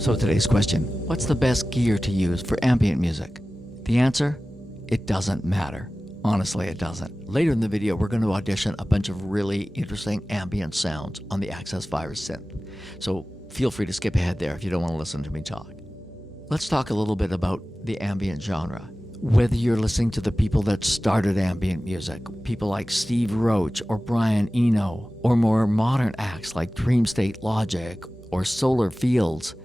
So today's question, what's the best gear to use for ambient music? The answer? It doesn't matter. Honestly, it doesn't. Later in the video, we're going to audition a bunch of really interesting ambient sounds on the Access Virus synth. So feel free to skip ahead there if you don't want to listen to me talk. Let's talk a little bit about the ambient genre. Whether you're listening to the people that started ambient music, people like Steve Roach or Brian Eno, or more modern acts like Dream State Logic or Solar Fields,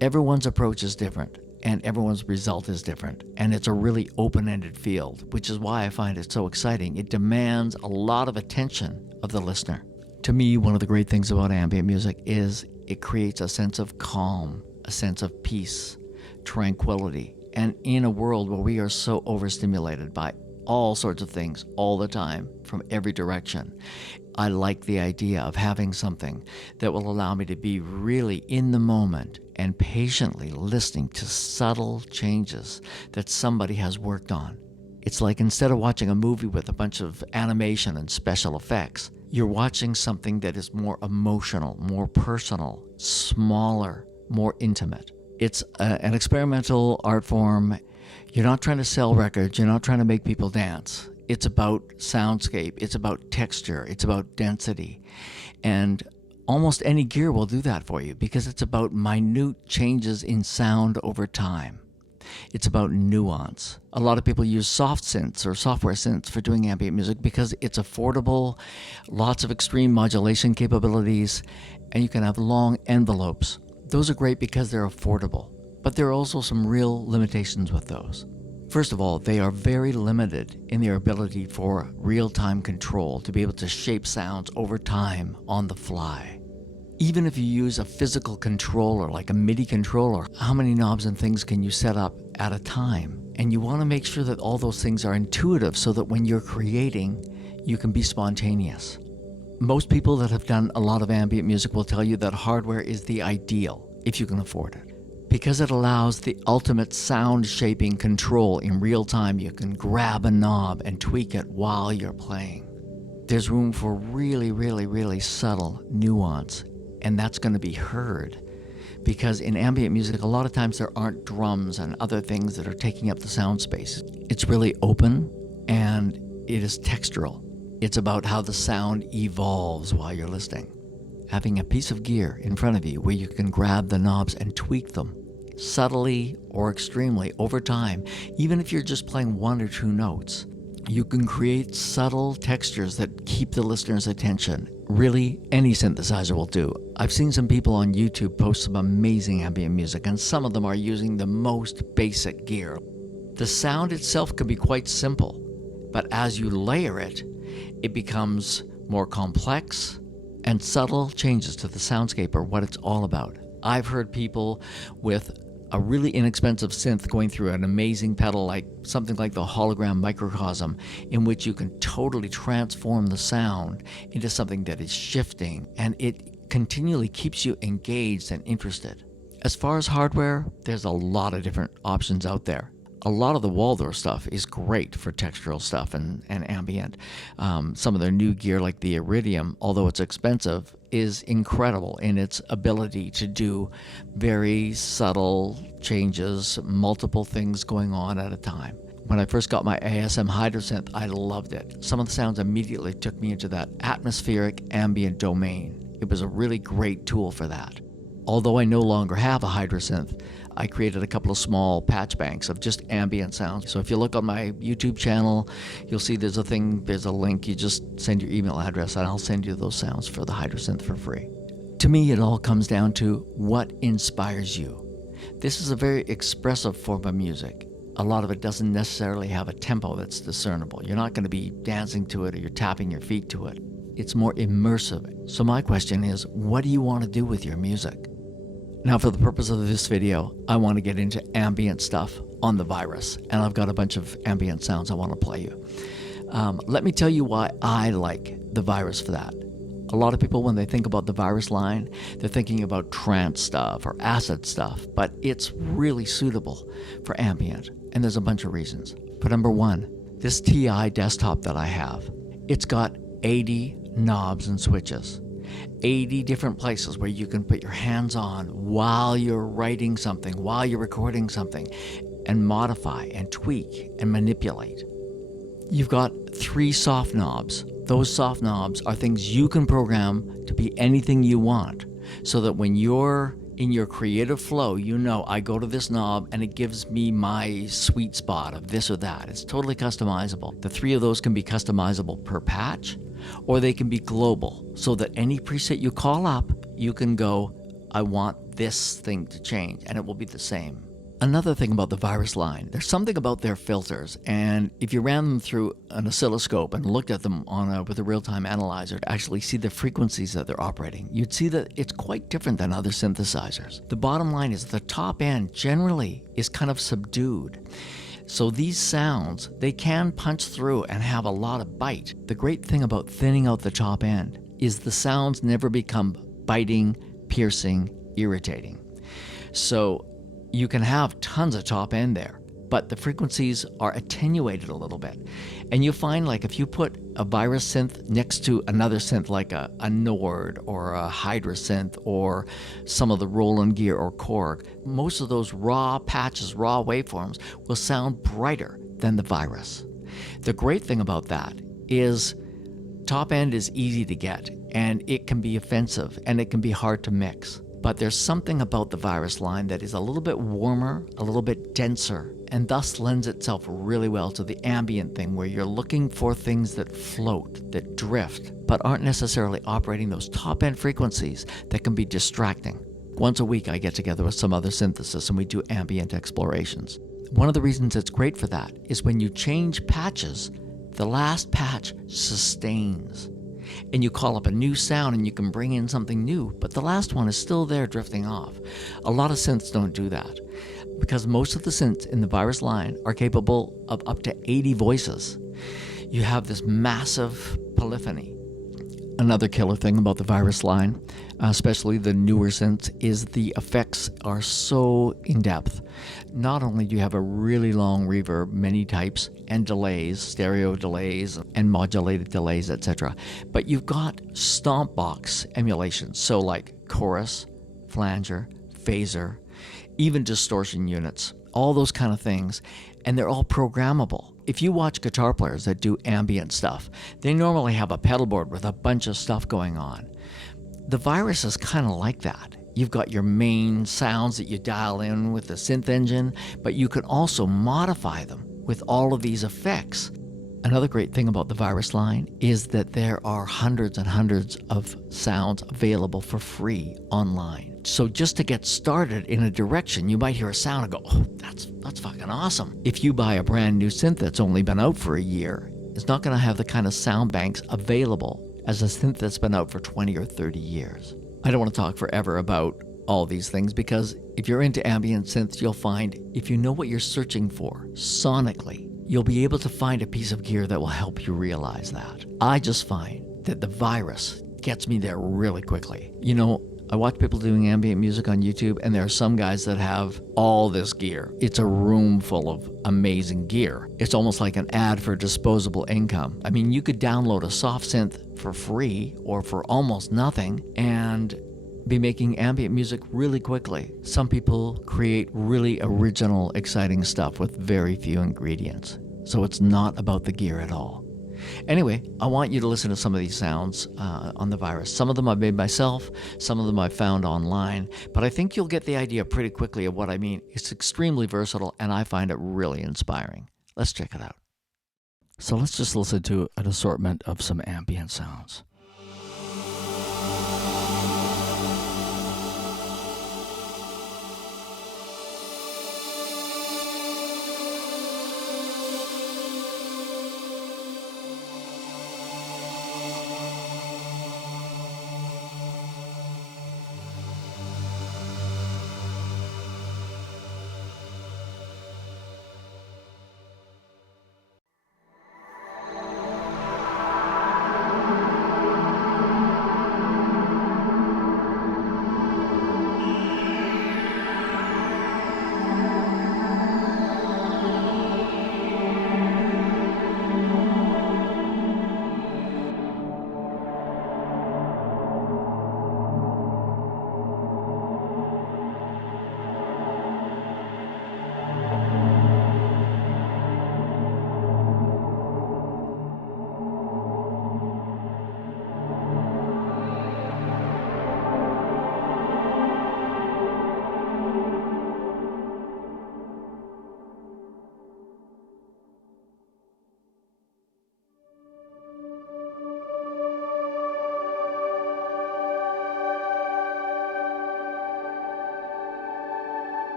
everyone's approach is different and everyone's result is different. And it's a really open-ended field, which is why I find it so exciting. It demands a lot of attention of the listener. To me, one of the great things about ambient music is it creates a sense of calm, a sense of peace, tranquility. And in a world where we are so overstimulated by all sorts of things all the time from every direction, I like the idea of having something that will allow me to be really in the moment and patiently listening to subtle changes that somebody has worked on. It's like instead of watching a movie with a bunch of animation and special effects, you're watching something that is more emotional, more personal, smaller, more intimate. It's an experimental art form. You're not trying to sell records. You're not trying to make people dance. It's about soundscape. It's about texture. It's about density. And almost any gear will do that for you because it's about minute changes in sound over time. It's about nuance. A lot of people use soft synths or software synths for doing ambient music because it's affordable, lots of extreme modulation capabilities, and you can have long envelopes. Those are great because they're affordable, but there are also some real limitations with those. First of all, they are very limited in their ability for real-time control to be able to shape sounds over time on the fly. Even if you use a physical controller like a MIDI controller, how many knobs and things can you set up at a time? And you want to make sure that all those things are intuitive so that when you're creating, you can be spontaneous. Most people that have done a lot of ambient music will tell you that hardware is the ideal if you can afford it, because it allows the ultimate sound shaping control in real time. You can grab a knob and tweak it while you're playing. There's room for really subtle nuance, and that's going to be heard because in ambient music, a lot of times there aren't drums and other things that are taking up the sound space. It's really open and it is textural. It's about how the sound evolves while you're listening. Having a piece of gear in front of you where you can grab the knobs and tweak them subtly or extremely over time, even if you're just playing one or two notes, you can create subtle textures that keep the listener's attention. Really, any synthesizer will do. I've seen some people on YouTube post some amazing ambient music, and some of them are using the most basic gear. The sound itself can be quite simple, but as you layer it, it becomes more complex, and subtle changes to the soundscape are what it's all about. I've heard people with a really inexpensive synth going through an amazing pedal like something like the hologram microcosm, in which you can totally transform the sound into something that is shifting, and it continually keeps you engaged and interested. As far as hardware, there's a lot of different options out there. A lot of the Waldorf stuff is great for textural stuff and ambient. Some of their new gear like the Iridium, although it's expensive, is incredible in its ability to do very subtle changes, multiple things going on at a time. When I first got my ASM Hydrosynth, I loved it. Some of the sounds immediately took me into that atmospheric ambient domain. It was a really great tool for that. Although I no longer have a Hydrosynth, I created a couple of small patch banks of just ambient sounds. So if you look on my YouTube channel, you'll see there's a link. You just send your email address and I'll send you those sounds for the Hydrosynth for free. To me, it all comes down to what inspires you. This is a very expressive form of music. A lot of it doesn't necessarily have a tempo that's discernible. You're not going to be dancing to it or you're tapping your feet to it. It's more immersive. So my question is, what do you want to do with your music? Now, for the purpose of this video, I want to get into ambient stuff on the Virus, and I've got a bunch of ambient sounds I want to play you. Let me tell you why I like the Virus for that. A lot of people, when they think about the Virus line, they're thinking about trance stuff or acid stuff, but it's really suitable for ambient, and there's a bunch of reasons. For number one, this TI desktop that I have, it's got 80 knobs and switches. 80 different places where you can put your hands on while you're writing something, while you're recording something, and modify and tweak and manipulate. You've got 3 soft knobs. Those soft knobs are things you can program to be anything you want, so that when you're in your creative flow, you know, I go to this knob and it gives me my sweet spot of this or that. It's totally customizable. The 3 of those can be customizable per patch, or they can be global, so that any preset you call up, you can go, I want this thing to change, and it will be the same. Another thing about the Virus line, there's something about their filters, and if you ran them through an oscilloscope and looked at them with a real-time analyzer to actually see the frequencies that they're operating, you'd see that it's quite different than other synthesizers. The bottom line is the top end generally is kind of subdued. So these sounds, they can punch through and have a lot of bite. The great thing about thinning out the top end is the sounds never become biting, piercing, irritating. So you can have tons of top end there, but the frequencies are attenuated a little bit. And you find, like, if you put a Virus synth next to another synth like a Nord or a Hydra synth or some of the Roland gear or Korg, most of those raw patches, raw waveforms will sound brighter than the Virus. The great thing about that is top end is easy to get, and it can be offensive and it can be hard to mix. But there's something about the Virus line that is a little bit warmer, a little bit denser, and thus lends itself really well to the ambient thing, where you're looking for things that float, that drift, but aren't necessarily operating those top-end frequencies that can be distracting. Once a week I get together with some other synthesists and we do ambient explorations. One of the reasons it's great for that is when you change patches, the last patch sustains. And you call up a new sound and you can bring in something new, but the last one is still there drifting off. A lot of synths don't do that, because most of the synths in the Virus line are capable of up to 80 voices. You have this massive polyphony. Another killer thing about the Virus line, especially the newer synths, is the effects are so in-depth. Not only do you have a really long reverb, many types, and delays, stereo delays, and modulated delays, etc., but you've got stomp box emulations, so like chorus, flanger, phaser, even distortion units, all those kind of things, and they're all programmable. If you watch guitar players that do ambient stuff, they normally have a pedal board with a bunch of stuff going on. The Virus is kind of like that. You've got your main sounds that you dial in with the synth engine, but you can also modify them with all of these effects. Another great thing about the Virus line is that there are hundreds and hundreds of sounds available for free online. So just to get started in a direction, you might hear a sound and go, oh, that's fucking awesome. If you buy a brand new synth that's only been out for a year, it's not going to have the kind of sound banks available as a synth that's been out for 20 or 30 years. I don't want to talk forever about all these things, because if you're into ambient synths, you'll find if you know what you're searching for sonically, you'll be able to find a piece of gear that will help you realize that. I just find that the Virus gets me there really quickly. You know, I watch people doing ambient music on YouTube, and there are some guys that have all this gear. It's a room full of amazing gear. It's almost like an ad for disposable income. I mean, you could download a soft synth for free or for almost nothing and be making ambient music really quickly. Some people create really original, exciting stuff with very few ingredients. So it's not about the gear at all. Anyway, I want you to listen to some of these sounds on the Virus. Some of them I've made myself, some of them I've found online, but I think you'll get the idea pretty quickly of what I mean. It's extremely versatile, and I find it really inspiring. Let's check it out. So let's just listen to an assortment of some ambient sounds.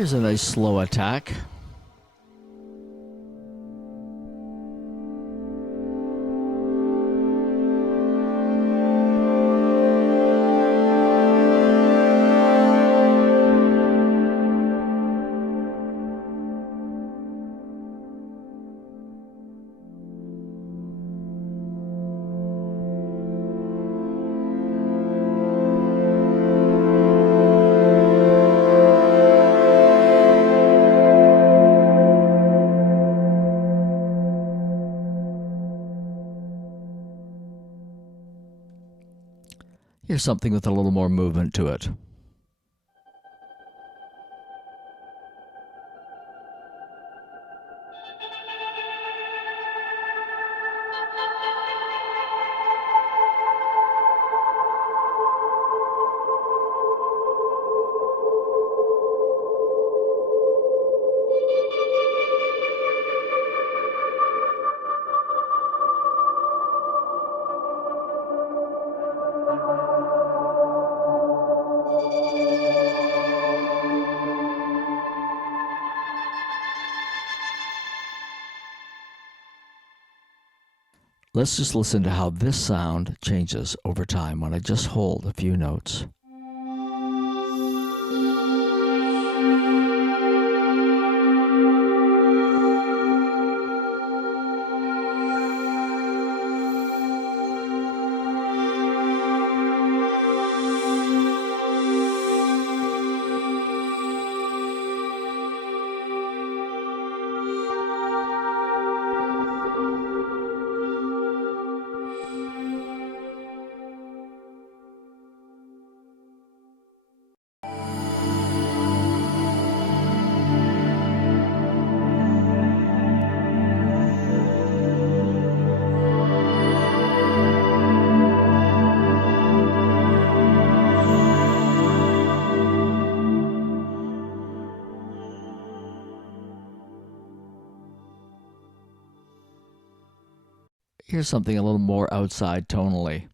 Here's a nice slow attack. Here's something with a little more movement to it. Let's just listen to how this sound changes over time when I just hold a few notes. Here's something a little more outside tonally.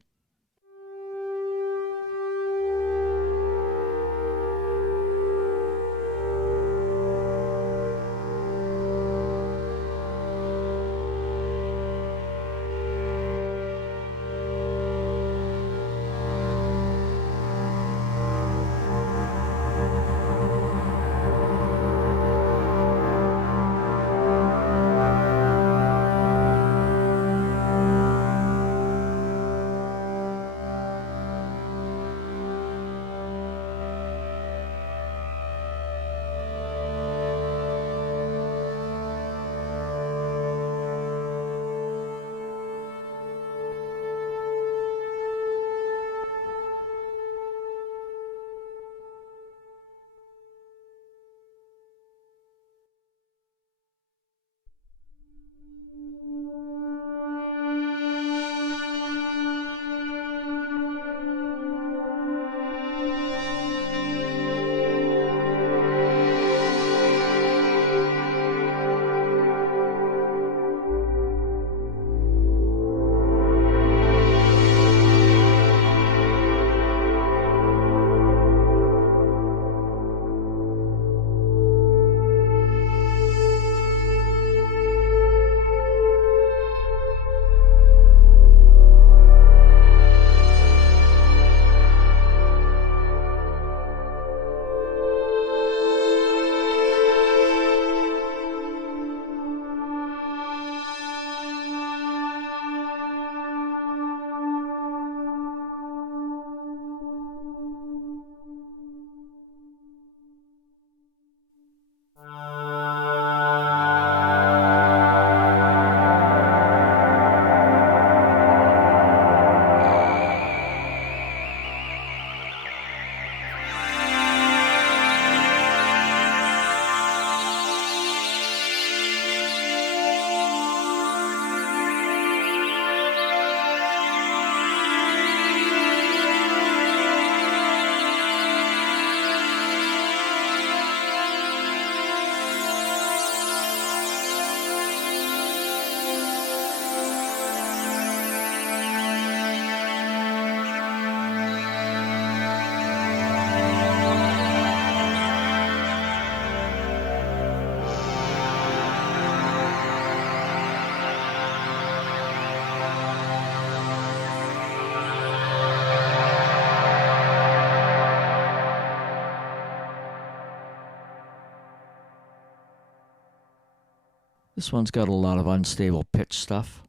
This one's got a lot of unstable pitch stuff.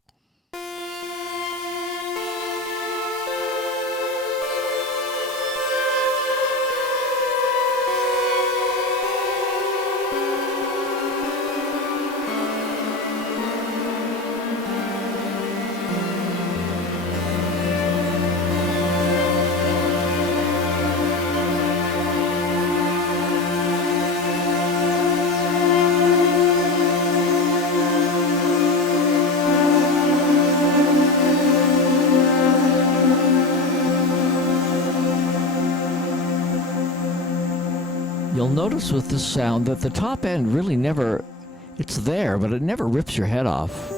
You'll notice with this sound that the top end really never, it's there, but it never rips your head off.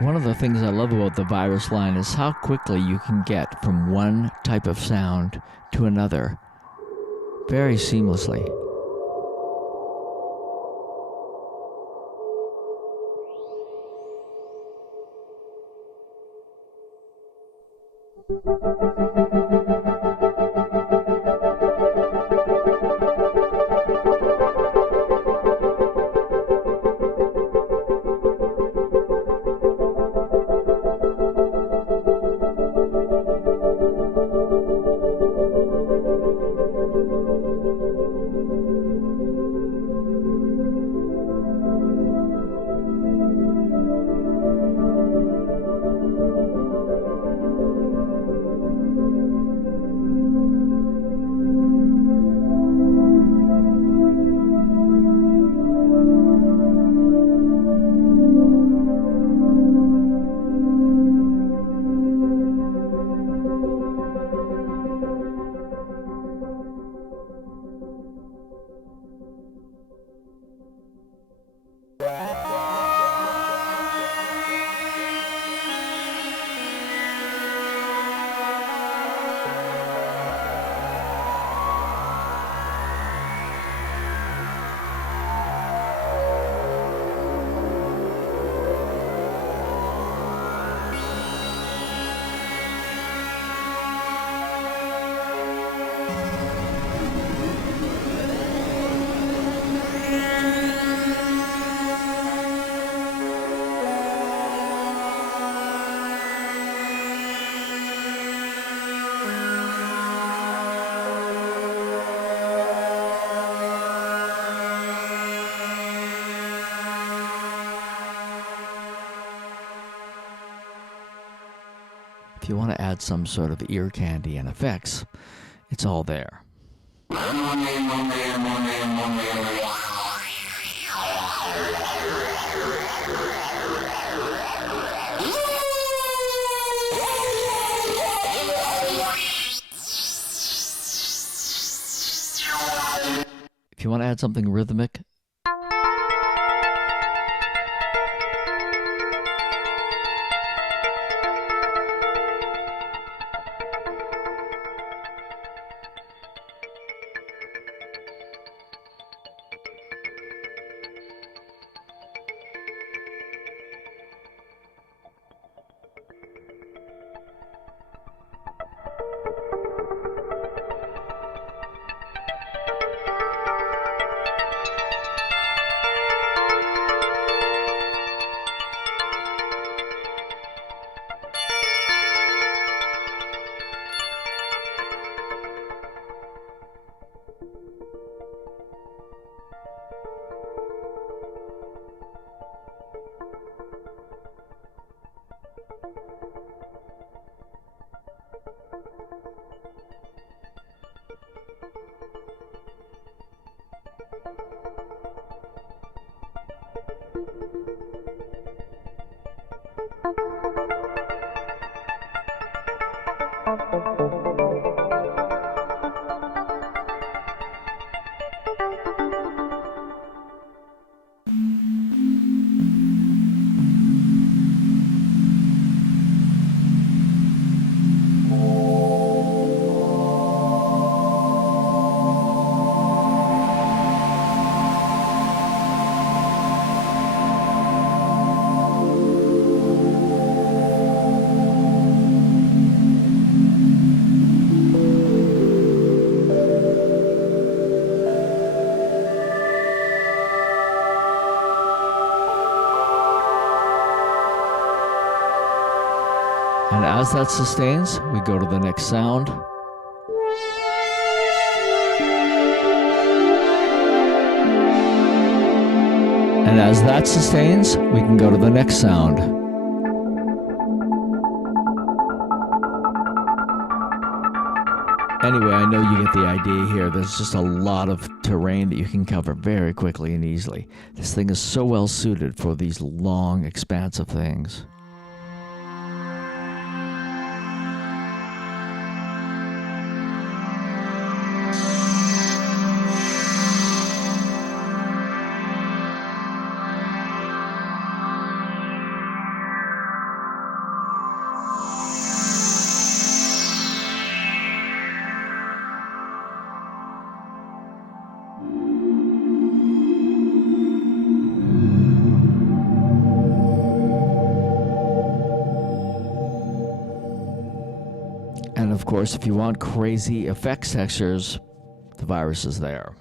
One of the things I love about the Virus line is how quickly you can get from one type of sound to another very seamlessly. If you want to add some sort of ear candy and effects, it's all there. If you want to add something rhythmic, and as that sustains, we go to the next sound. And as that sustains, we can go to the next sound. Anyway, I know you get the idea here. There's just a lot of terrain that you can cover very quickly and easily. This thing is so well suited for these long, expansive things. And of course, if you want crazy effects textures, the virus is there.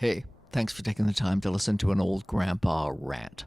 Hey, thanks for taking the time to listen to an old grandpa rant.